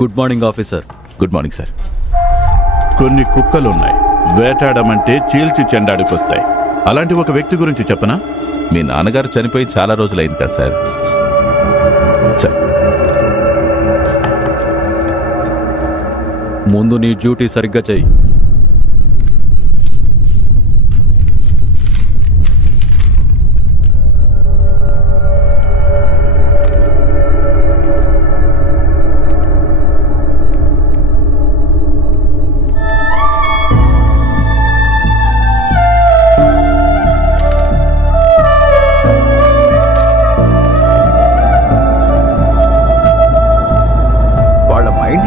Good morning officer. Good morning sir. కొన్ని కుక్కలున్నాయి, వేటాడమంటే చీల్చి చెండాడికొస్తాయి. అలాంటి ఒక వ్యక్తి గురించి చెప్పనా? మీ నాన్నగారు చనిపోయి చాలా రోజులైంది కదా సార్. సార్, ముందు నీ డ్యూటీ సరిగ్గా చెయ్యి.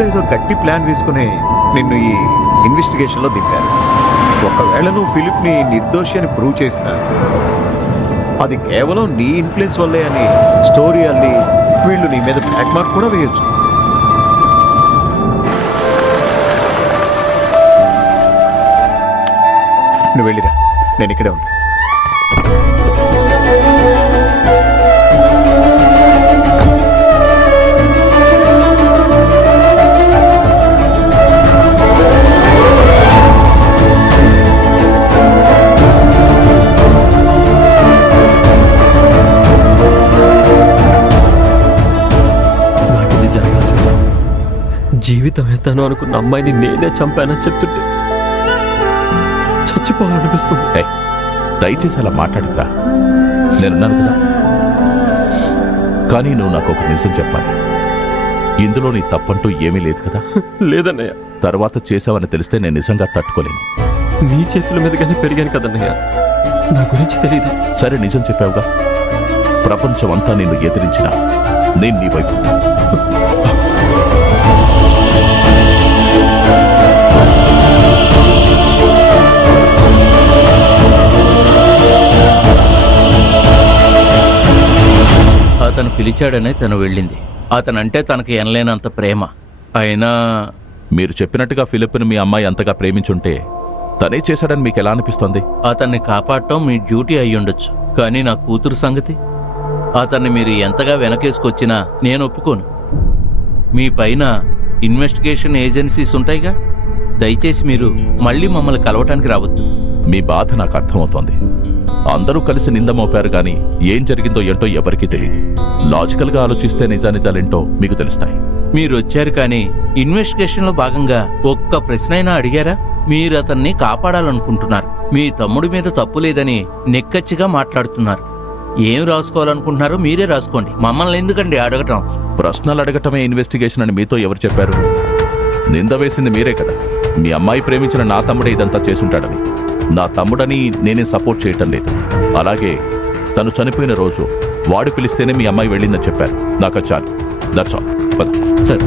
ఏదో గట్టి ప్లాన్ వేసుకుని నిన్ను ఈ ఇన్వెస్టిగేషన్లో దింపారు. ఒకవేళ నువ్వు ఫిలిప్ని నిర్దోషి అని ప్రూవ్ చేసినా అది కేవలం నీ ఇన్ఫ్లుయెన్స్ వల్లే అని స్టోరీ అల్లి వీళ్ళు నీ మీద బ్లాక్ మార్క్ కూడా వేయొచ్చు. నువ్వు వెళ్ళిరా, నేను ఇక్కడే ఉంటాను. జీవితం ఎత్తాను అనుకున్న అమ్మాయిని నేనే చంపానని చెప్తుంటే చచ్చిపోవాలనిపిస్తుంది. దయచేసి అలా మాట్లాడుకురా, నేనున్నాను కదా. కానీ నువ్వు నాకు ఒక నిజం చెప్పాలి. ఇందులో నీ తప్పంటూ ఏమీ లేదు కదా? లేదన్నయ్య. తర్వాత చేసావని తెలిస్తే నేను నిజంగా తట్టుకోలేను. నీ చేతుల మీదగానే పెరిగాను కదన్నయ్య, నా గురించి తెలీదా? సరే, నిజం చెప్పావుగా. ప్రపంచం అంతా నిన్ను ఎదిరించినా నేను నీ వైపు. అతను పిలిచాడనే తను వెళ్ళింది. అతనంటే తనకు ఎనలేనంత ప్రేమ. అయినా మీరు చెప్పినట్టుగా ఫిలిప్ను మీ అమ్మాయి అంతగా ప్రేమించుంటే తనే చేశాడని మీకు ఎలా అనిపిస్తుంది? అతన్ని కాపాడటం మీ డ్యూటీ అయ్యుండొచ్చు, కానీ నా కూతురు సంగతి? అతన్ని మీరు ఎంతగా వెనకేసుకొచ్చినా నేను ఒప్పుకోను. మీ పైన ఇన్వెస్టిగేషన్ ఏజెన్సీస్ ఉంటాయిగా, దయచేసి మీరు మళ్ళీ మమ్మల్ని కలవటానికి రావద్దు. మీ బాధ నాకు అర్థమవుతోంది. అందరూ కలిసి నింద మోపారు గాని ఏం జరిగిందో ఏంటో ఎవరికీ తెలియదు. లాజికల్ గా ఆలోచిస్తే నిజానిజాలేంటో మీకు తెలుస్తాయి. మీరు వచ్చారు కానీ ఇన్వెస్టిగేషన్ లో భాగంగా ఒక్క ప్రశ్న అయినా అడిగారా? మీరు అతన్ని కాపాడాలనుకుంటున్నారు. మీ తమ్ముడి మీద తప్పు లేదని నెక్కచ్చిగా మాట్లాడుతున్నారు. ఏం రాసుకోవాలనుకుంటున్నారో మీరే రాసుకోండి, మమ్మల్ని ఎందుకండి అడగటం? ప్రశ్నలు అడగటమే ఇన్వెస్టిగేషన్ అని మీతో ఎవరు చెప్పారు? నింద వేసింది మీరే కదా. మీ అమ్మాయి ప్రేమించిన నా తమ్ముడే ఇదంతా చేసుంటాడని. నా తమ్ముడని నేనే సపోర్ట్ చేయటం లేదు. అలాగే తను చనిపోయిన రోజు వాడు పిలిస్తేనే మీ అమ్మాయి వెళ్ళిందని చెప్పారు. నాకు చాలు. That's all. సరే.